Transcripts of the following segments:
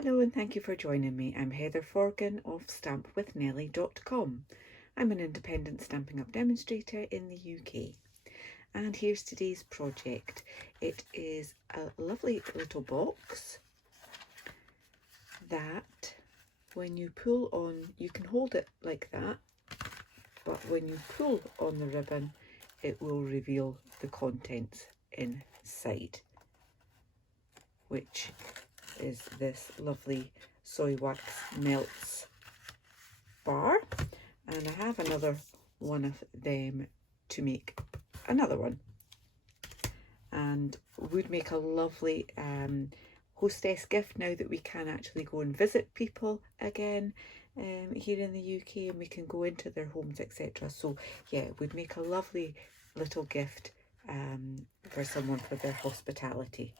Hello and thank you for joining me. I'm Heather Forgan of stampwithnellie.com. I'm an independent Stampin' Up demonstrator in the UK. And here's today's project. It is a lovely little box that when you pull on, you can hold it like that, but when you pull on the ribbon, it will reveal the contents inside, which is this lovely soy wax melts bar, and I have another one of them to make another one, and would make a lovely hostess gift now that we can actually go and visit people again here in the UK, and we can go into their homes, etc. So yeah, it would make a lovely little gift for someone for their hospitality,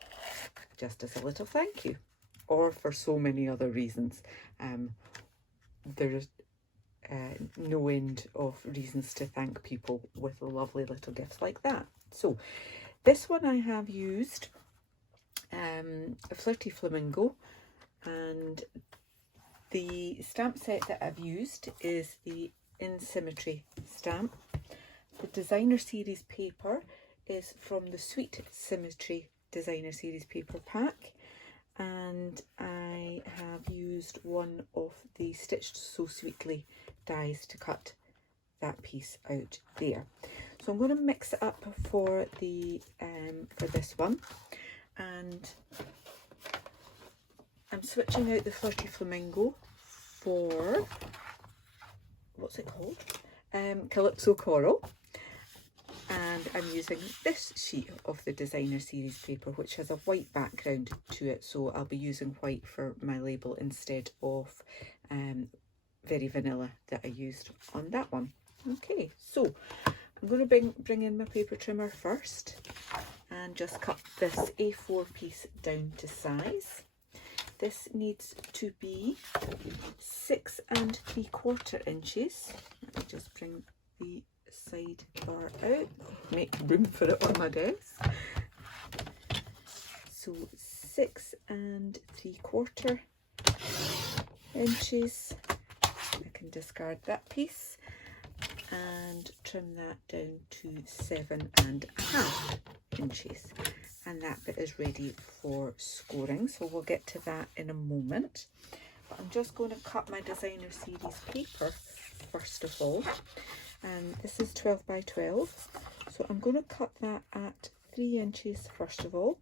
just as a little thank you, or for so many other reasons. There's no end of reasons to thank people with lovely little gifts like that. So this one I have used a Flirty Flamingo, and the stamp set that I've used is the Symmetry stamp. The designer series paper is from the Sweet Symmetry designer series paper pack, and I have used one of the Stitched So Sweetly dies to cut that piece out there. So I'm going to mix it up for the for this one, and I'm switching out the Flirty Flamingo for, what's it called? Calypso Coral. And I'm using this sheet of the designer series paper, which has a white background to it, so I'll be using white for my label instead of Very Vanilla that I used on that one. Okay, so I'm going to bring in my paper trimmer first and just cut this A4 piece down to size. This needs to be 6 3/4 inches. Let me just bring the side bar out, make room for it on my desk. So 6 3/4 inches. I can discard that piece and trim that down to 7 1/2 inches, and that bit is ready for scoring, so we'll get to that in a moment. But I'm just going to cut my designer series paper first of all, and this is 12 by 12, so I'm going to cut that at 3 inches first of all,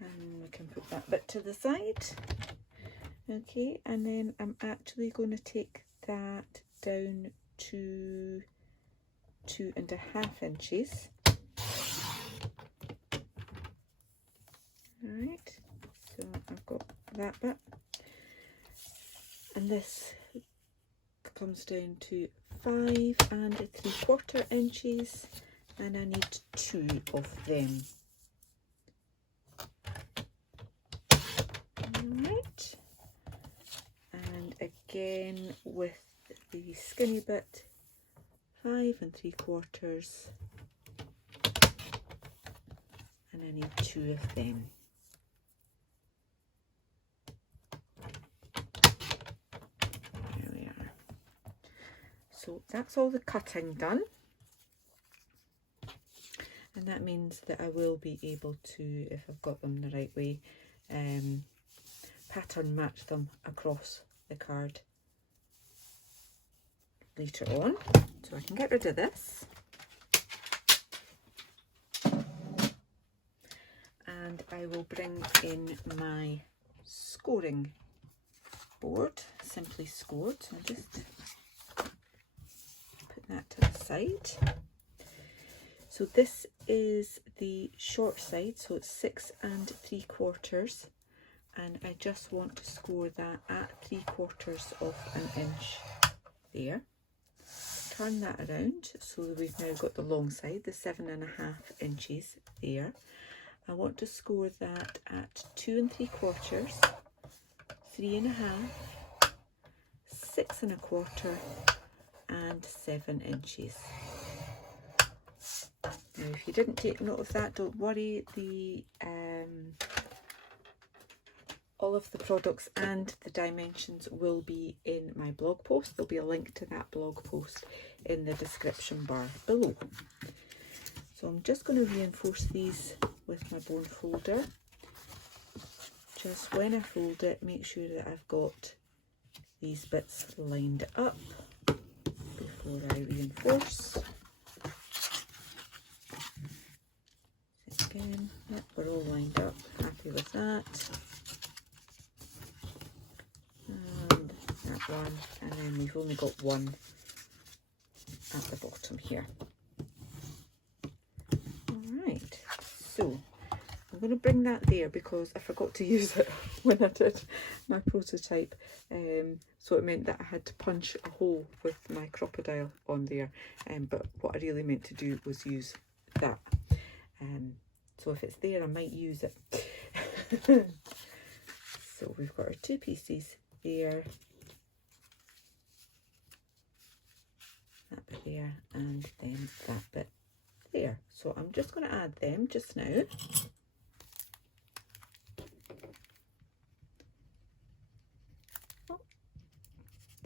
and we can put that bit to the side. Okay, and then I'm actually going to take that down to 2 1/2 inches. Alright, so I've got that bit, and this comes down to 5 3/4 inches, and I need 2 of them. Alright, and again with the skinny bit, 5 3/4, and I need 2 of them. There we are. So that's all the cutting done, and that means that I will be able to, if I've got them the right way, pattern match them across the card later on. So I can get rid of this, and I will bring in my scoring board, Simply Scored. So I'll just put that to the side. So this is the short side, so it's 6 3/4, and I just want to score that at 3/4 of an inch there. Turn that around so that we've now got the long side, the 7 1/2 inches there. I want to score that at 2 3/4, 3 1/2, 6 1/4, and 7 inches. Now, if you didn't take note of that, don't worry. The all of the products and the dimensions will be in my blog post. There'll be a link to that blog post in the description bar below. So I'm just going to reinforce these with my bone folder. Just when I fold it, make sure that I've got these bits lined up before I reinforce. Again, yep, we're all lined up, happy with that. And that one, and then we've only got one at the bottom here. Alright, so I'm going to bring that there because I forgot to use it when I did my prototype. So it meant that I had to punch a hole with my crocodile on there. But what I really meant to do was use that. So if it's there, I might use it. So we've got our two pieces there. That bit there, and then that bit there. So I'm just going to add them just now.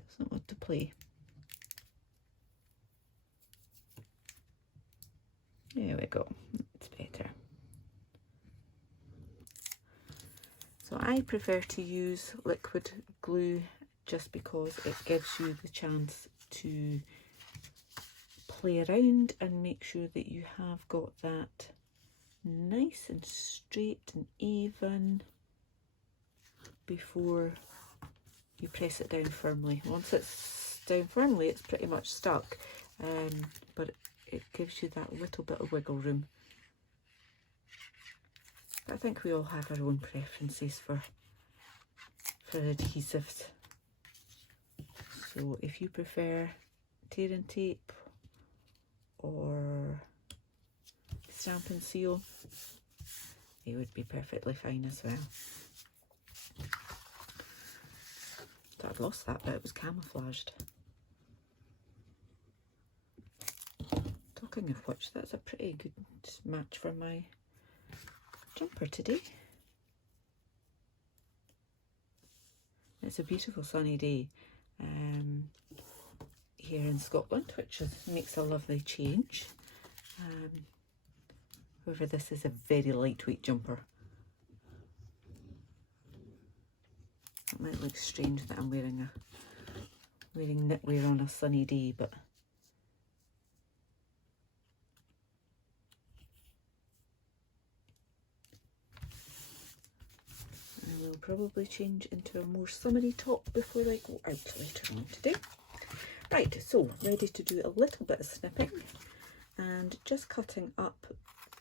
Doesn't want to play. There we go, it's better. So I prefer to use liquid glue just because it gives you the chance to play around and make sure that you have got that nice and straight and even before you press it down firmly. Once it's down firmly, it's pretty much stuck, but it gives you that little bit of wiggle room. But I think we all have our own preferences for adhesives. So if you prefer tear and tape or stamp and seal, they would be perfectly fine as well. Thought I'd lost that, but it was camouflaged. Talking of which, that's a pretty good match for my jumper today. It's a beautiful sunny day here in Scotland, which makes a lovely change. However, this is a very lightweight jumper. It might look strange that I'm wearing knitwear on a sunny day, but I will probably change into a more summery top before I go out later on today. Right, so ready to do a little bit of snipping and just cutting up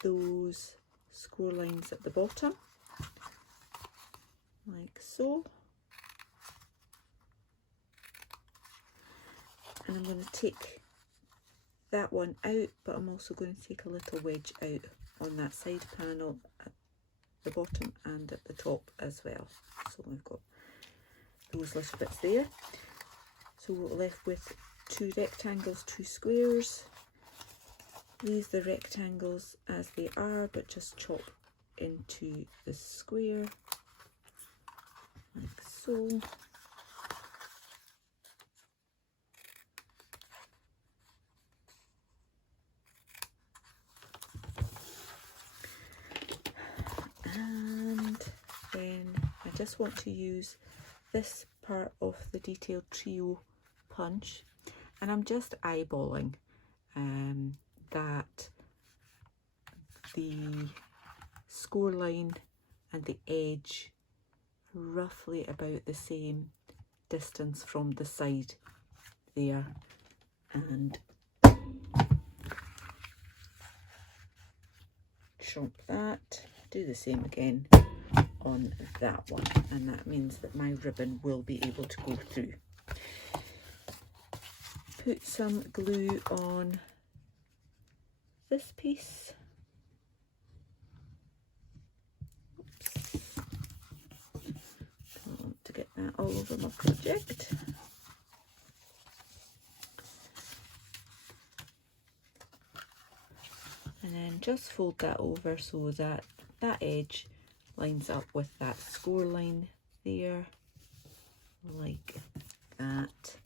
those score lines at the bottom, like so. And I'm going to take that one out, but I'm also going to take a little wedge out on that side panel at the bottom and at the top as well. So we've got those little bits there. So we're left with two rectangles, two squares. Leave the rectangles as they are, but just chop into the square, like so. And then I just want to use this part of the detailed trio punch, and I'm just eyeballing that the score line and the edge are roughly about the same distance from the side there, and chomp that. Do the same again on that one, and that means that my ribbon will be able to go through. Put some glue on this piece. Oops. Don't want to get that all over my project. And then just fold that over so that that edge lines up with that score line there, like that.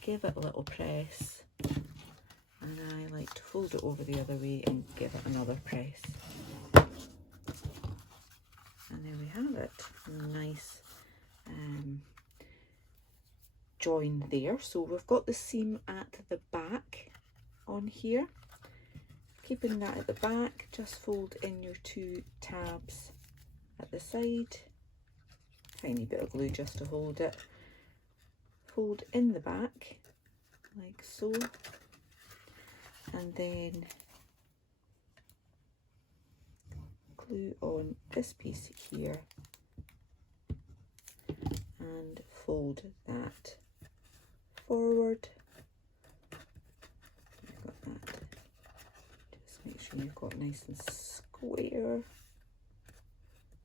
Give it a little press, and I like to fold it over the other way and give it another press. And there we have it, nice join there. So we've got the seam at the back on here. Keeping that at the back, just fold in your 2 tabs at the side, tiny bit of glue just to hold it, fold in the back like so, and then glue on this piece here and fold that forward. You've got that. Just make sure you've got nice and square.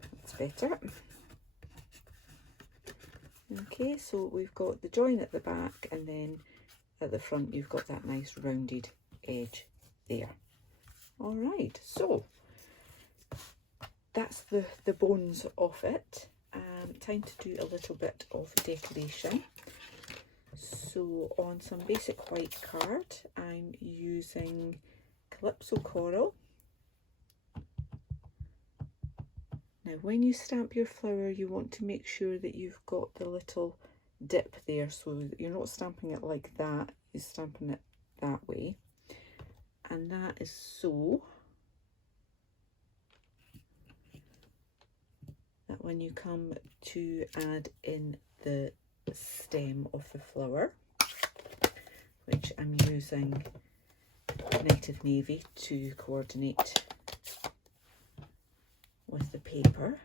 That's better. Okay, so we've got the join at the back, and then at the front you've got that nice rounded edge there. All right, so that's the bones of it. Time to do a little bit of decoration. So on some basic white card, I'm using Calypso Coral. Now when you stamp your flower, you want to make sure that you've got the little dip there, so that you're not stamping it like that, you're stamping it that way. And that is so that when you come to add in the stem of the flower, which I'm using Native Navy to coordinate with the paper,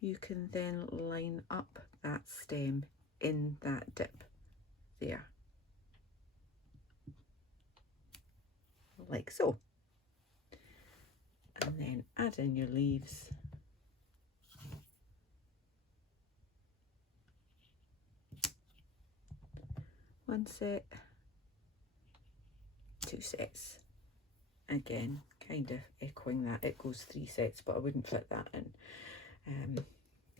you can then line up that stem in that dip there, like so, and then add in your leaves. One set, 2 sets. Again, kind of echoing that. It goes 3 sets, but I wouldn't fit that in,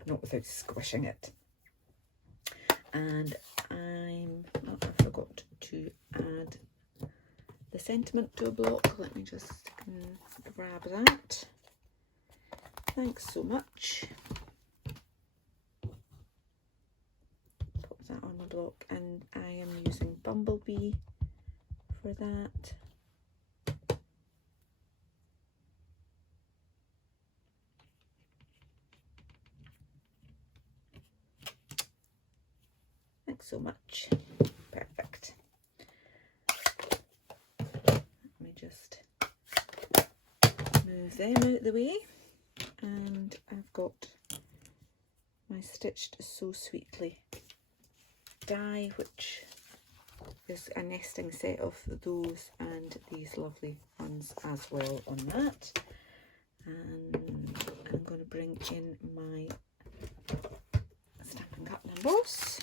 not without squishing it. And I forgot to add the sentiment to a block. Let me just grab that. Thanks so much. Pop that on my block, and I am using Bumblebee for that. Thanks so much. Perfect. Let me just move them out the way, and I've got my Stitched So Sweetly die, which is a nesting set of those and these lovely ones as well on that. And I'm going to bring in my Stampin' Up and Emboss.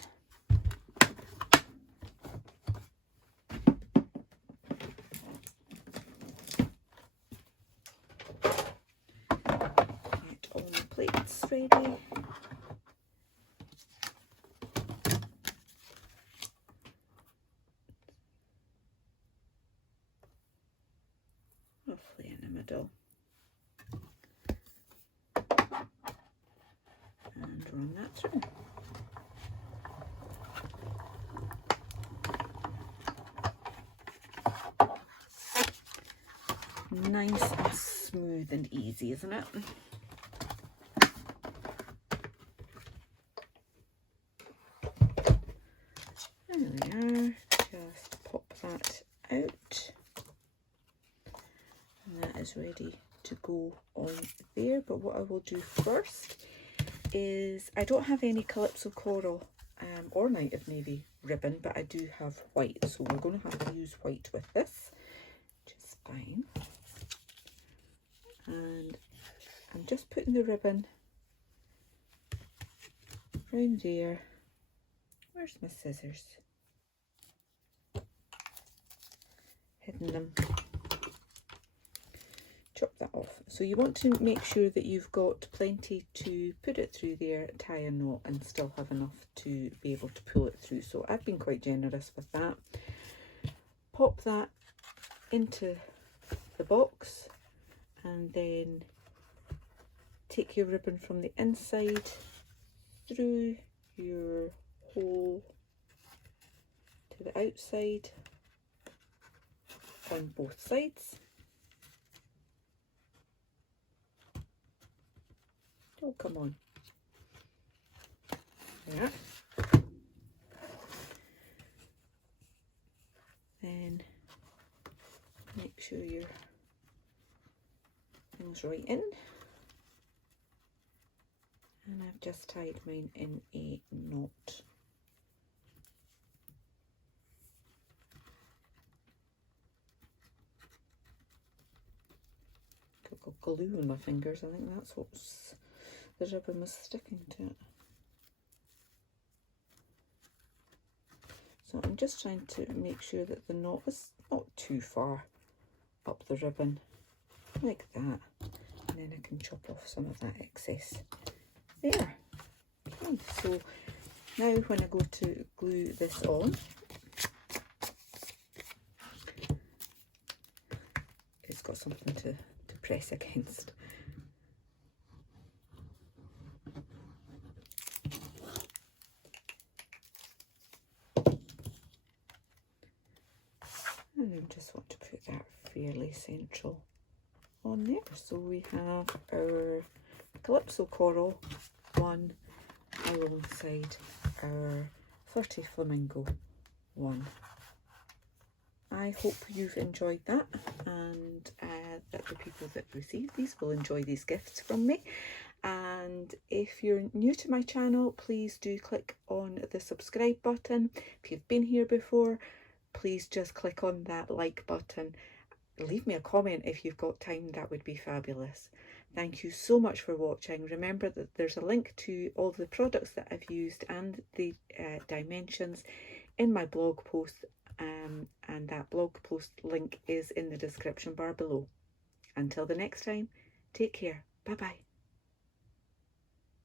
Get all my plates ready. Roughly in the middle. And run that through. Nice and smooth and easy, isn't it? There we are. Just pop that out. And that is ready to go on there. But what I will do first is, I don't have any Calypso Coral or Native Navy ribbon, but I do have white, so we're going to have to use white with this, which is fine. And I'm just putting the ribbon around there. Where's my scissors? Hidden them. chop that off. So you want to make sure that you've got plenty to put it through there, tie a knot, and still have enough to be able to pull it through. So I've been quite generous with that. Pop that into the box and then take your ribbon from the inside through your hole to the outside on both sides. Oh, come on. Yeah. Then make sure your thing's right in. And I've just tied mine in a knot. Got glue on my fingers. I think that's what's the ribbon was sticking to it. So I'm just trying to make sure that the knot is not too far up the ribbon, like that. And then I can chop off some of that excess there. Okay, so now when I go to glue this on, it's got something to press against. And I just want to put that fairly central on there. So we have our Calypso Coral one alongside our Flirty Flamingo one. I hope you've enjoyed that, and that the people that receive these will enjoy these gifts from me. And if you're new to my channel, please do click on the subscribe button. If you've been here before, please just click on that like button. Leave me a comment if you've got time, that would be fabulous. Thank you so much for watching. Remember that there's a link to all the products that I've used and the dimensions in my blog post, and that blog post link is in the description bar below. Until the next time, take care. Bye bye.